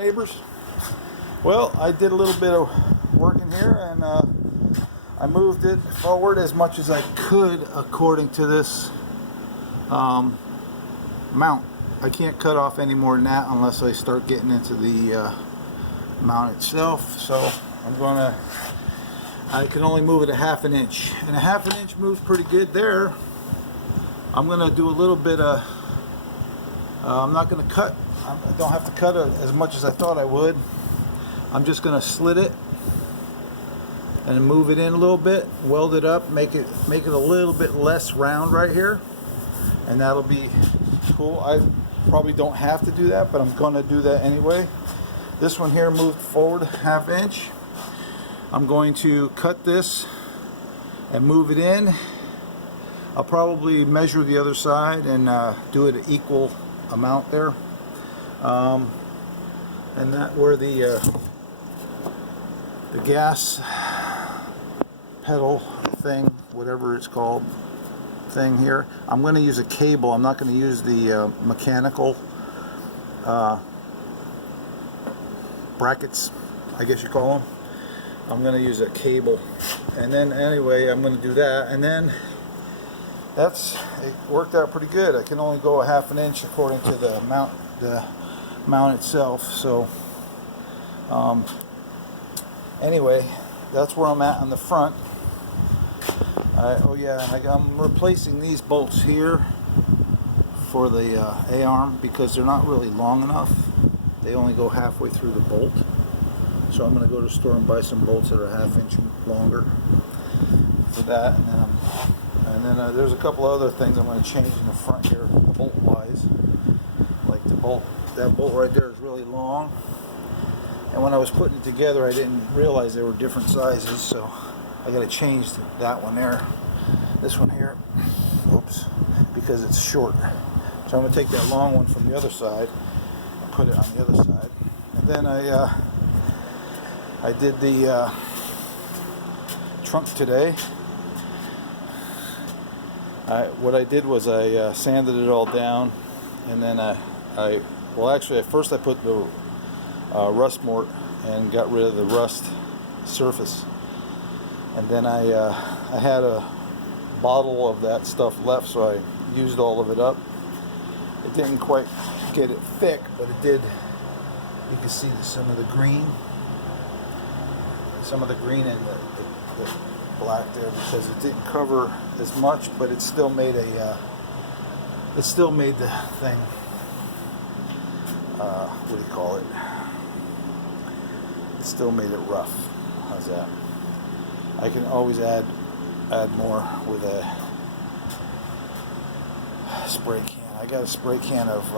Neighbors. Well, I did a little bit of work in here, and I moved it forward as much as I could according to this mount. I can't cut off any more than that unless I start getting into the mount itself. So I can only move it a ½ inch, and a ½ inch moves pretty good there. I'm gonna do a little bit of I'm not going to cut. I don't have to cut it as much as I thought I would. I'm just going to slit it and move it in a little bit, weld it up, make it a little bit less round right here, and that'll be cool. I probably don't have to do that, but I'm going to do that anyway. This one here moved forward ½ inch. I'm going to cut this and move it in. I'll probably measure the other side and do it equal amount there, and that where the gas pedal thing, whatever it's called, thing here, I'm going to use a cable. I'm not going to use the mechanical brackets, I guess you call them. I'm going to use a cable, and then anyway I'm going to do that, and then it worked out pretty good. I can only go a ½ inch according to the mount itself. So anyway, that's where I'm at on the front. Oh yeah, I'm replacing these bolts here for the A-arm because they're not really long enough. They only go halfway through the bolt. So I'm going to go to the store and buy some bolts that are ½ inch longer for that, and then there's a couple other things I'm going to change in the front here, bolt wise. Like that bolt right there is really long, and when I was putting it together I didn't realize they were different sizes, so I got to change that one there, this one here, oops, because it's short. So I'm going to take that long one from the other side and put it on the other side, and then I did the trunk today. What I did was I sanded it all down, and then actually at first I put the rust mort and got rid of the rust surface, and then I had a bottle of that stuff left, so I used all of it up. It didn't quite get it thick, but it did. You can see some of the green and the black there, because it didn't cover as much, but it still made the thing, what do you call it? It still made it rough. How's that? I can always add more with a spray can. I got a spray can of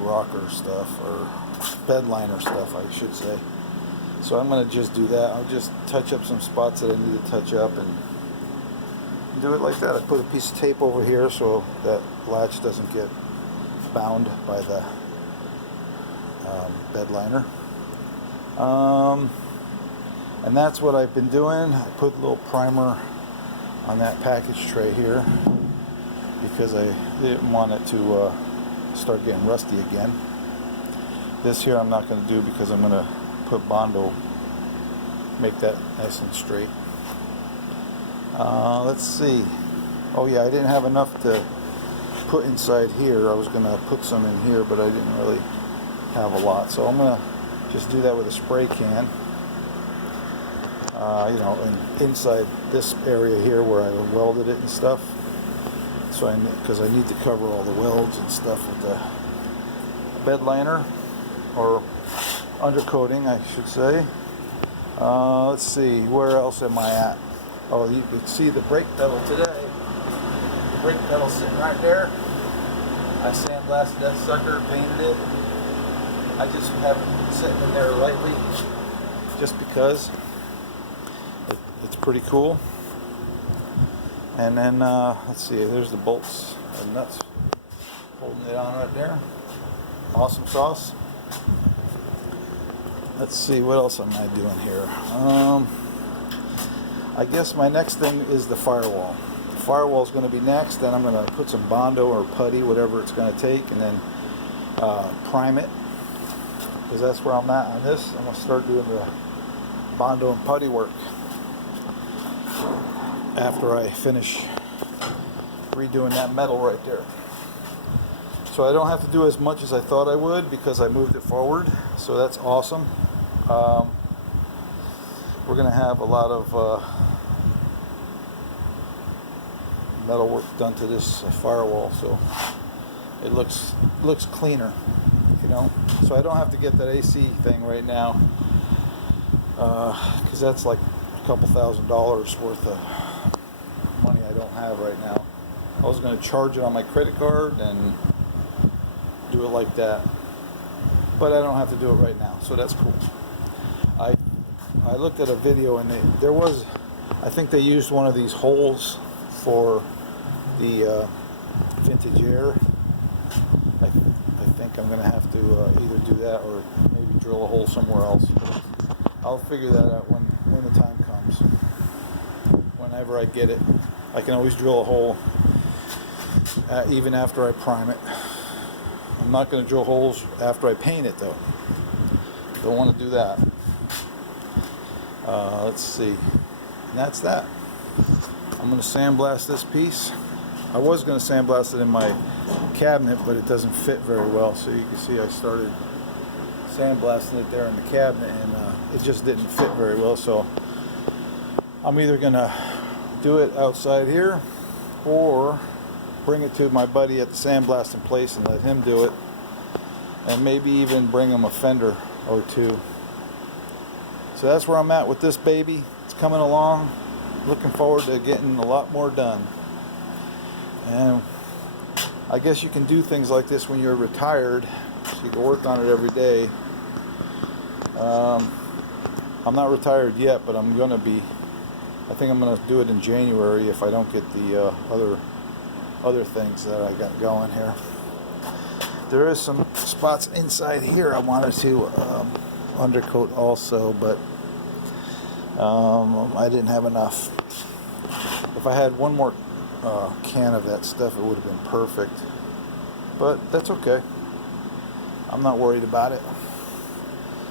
rocker stuff, or bed liner stuff, I should say. So I'm going to just do that. I'll just touch up some spots that I need to touch up and do it like that. I put a piece of tape over here so that latch doesn't get bound by the bed liner. And that's what I've been doing. I put a little primer on that package tray here because I didn't want it to start getting rusty again. This here I'm not going to do because I'm going to put Bondo, make that nice and straight. Let's see. Oh yeah, I didn't have enough to put inside here. I was going to put some in here, but I didn't really have a lot. So I'm going to just do that with a spray can. And inside this area here where I welded it and stuff. So because I need to cover all the welds and stuff with the bed liner, or undercoating, I should say. Let's see, where else am I at? Oh, you can see the brake pedal today. The brake pedal sitting right there. I sandblasted that sucker, painted it. I just have it sitting in there lightly, just because it's pretty cool. And then let's see, there's the bolts and nuts holding it on right there. Awesome sauce. Let's see, what else am I doing here? I guess my next thing is the firewall. The firewall is going to be next. Then I'm going to put some Bondo or putty, whatever it's going to take, and then prime it, because that's where I'm at on this. I'm going to start doing the Bondo and putty work after I finish redoing that metal right there. So I don't have to do as much as I thought I would because I moved it forward, so that's awesome. We're going to have a lot of metal work done to this firewall, so it looks cleaner, you know. So I don't have to get that AC thing right now, because that's like a couple $1,000s worth of money I don't have right now. I was going to charge it on my credit card and do it like that, but I don't have to do it right now, so that's cool. I looked at a video, and there was, I think they used one of these holes for the vintage air. I think I'm going to have to either do that or maybe drill a hole somewhere else. I'll figure that out when the time comes. Whenever I get it, I can always drill a hole even after I prime it. I'm not going to drill holes after I paint it, though. Don't want to do that. Let's see. And that's that. I'm going to sandblast this piece. I was going to sandblast it in my cabinet, but it doesn't fit very well. So you can see I started sandblasting it there in the cabinet, and it just didn't fit very well. So I'm either going to do it outside here or bring it to my buddy at the sandblasting place and let him do it, and maybe even bring him a fender or two. So that's where I'm at with this baby. It's coming along. Looking forward to getting a lot more done. And I guess you can do things like this when you're retired, so you can work on it every day. I'm not retired yet, but I'm gonna be. I think I'm gonna do it in January if I don't get the other things that I got going here. There is some spots inside here I wanted to undercoat also, but I didn't have enough. If I had one more can of that stuff, it would have been perfect, but that's okay. I'm not worried about it.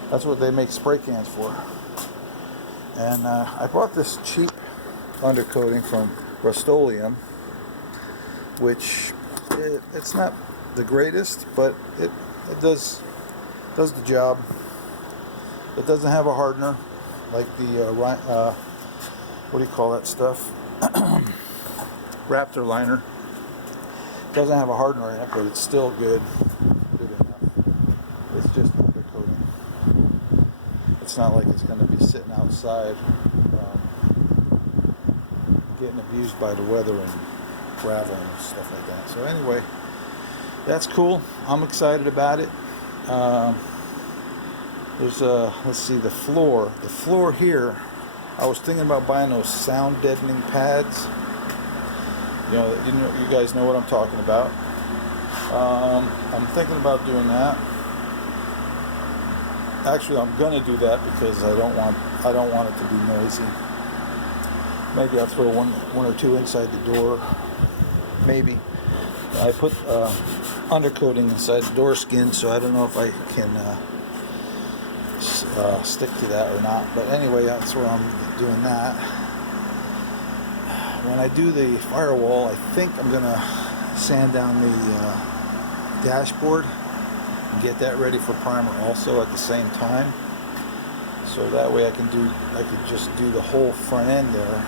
That's what they make spray cans for. And I bought this cheap undercoating from Rust-Oleum, which it's not the greatest, but it does the job. It doesn't have a hardener like the what do you call that stuff? Raptor liner. It doesn't have a hardener in it, but it's still good enough. It's just undercoating. It's not like it's going to be sitting outside getting abused by the weather and gravel and stuff like that. So anyway, that's cool. I'm excited about it. There's let's see, the floor here. I was thinking about buying those sound deadening pads. You guys know what I'm talking about. I'm thinking about doing that. Actually, I'm gonna do that because I don't want it to be noisy. Maybe I'll throw one or two inside the door. Maybe. I put undercoating inside the door skin, so I don't know if I can stick to that or not. But anyway, that's where I'm doing that. When I do the firewall, I think I'm gonna sand down the dashboard and get that ready for primer also at the same time. So that way I could just do the whole front end there.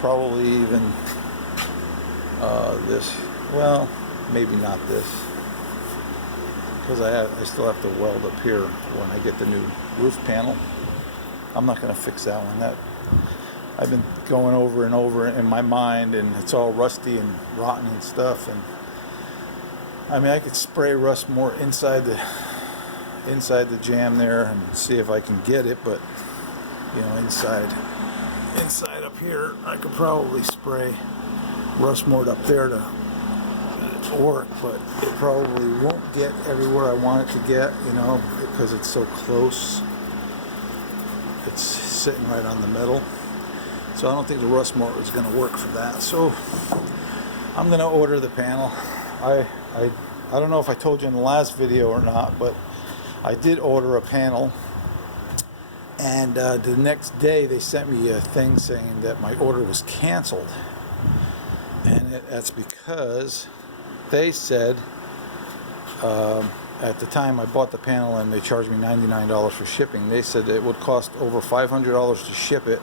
Probably even this. Well, maybe not this, because I still have to weld up here when I get the new roof panel. I'm not going to fix that one. That I've been going over and over in my mind, and it's all rusty and rotten and stuff. And I mean, I could spray rust more inside the jam there and see if I can get it, but inside up here, I could probably spray rust more up there to work, but it probably won't get everywhere I want it to get, because it's so close. It's sitting right on the metal, so I don't think the rust mortar is going to work for that. So I'm going to order the panel. I I don't know if I told you in the last video or not, but I did order a panel, and the next day they sent me a thing saying that my order was canceled, and that's because they said at the time I bought the panel and they charged me $99 for shipping, they said it would cost over $500 to ship it,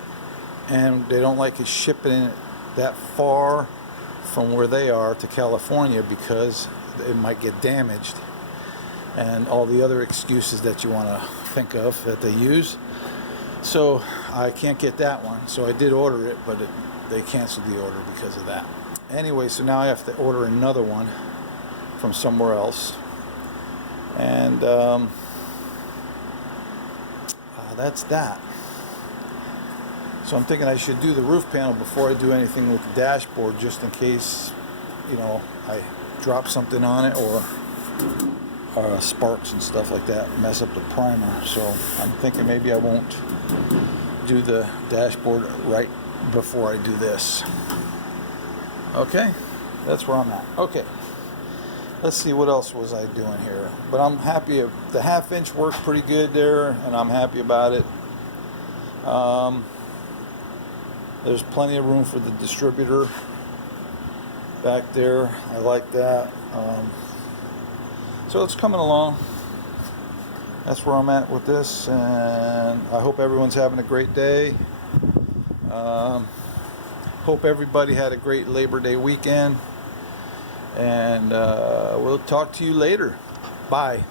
and they don't like it shipping it that far from where they are to California because it might get damaged, and all the other excuses that you want to think of that they use. So I can't get that one, so I did order it, but they canceled the order because of that. Anyway, so now I have to order another one from somewhere else, and that's that. So I'm thinking I should do the roof panel before I do anything with the dashboard, just in case, you know, I drop something on it, or sparks and stuff like that mess up the primer. So I'm thinking maybe I won't do the dashboard right before I do this. Okay, that's where I'm at. Okay, let's see, what else was I doing here? But I'm happy. The 1/2 inch worked pretty good there, and I'm happy about it. There's plenty of room for the distributor back there. I like that. So it's coming along. That's where I'm at with this, and I hope everyone's having a great day. Hope everybody had a great Labor Day weekend, and we'll talk to you later. Bye.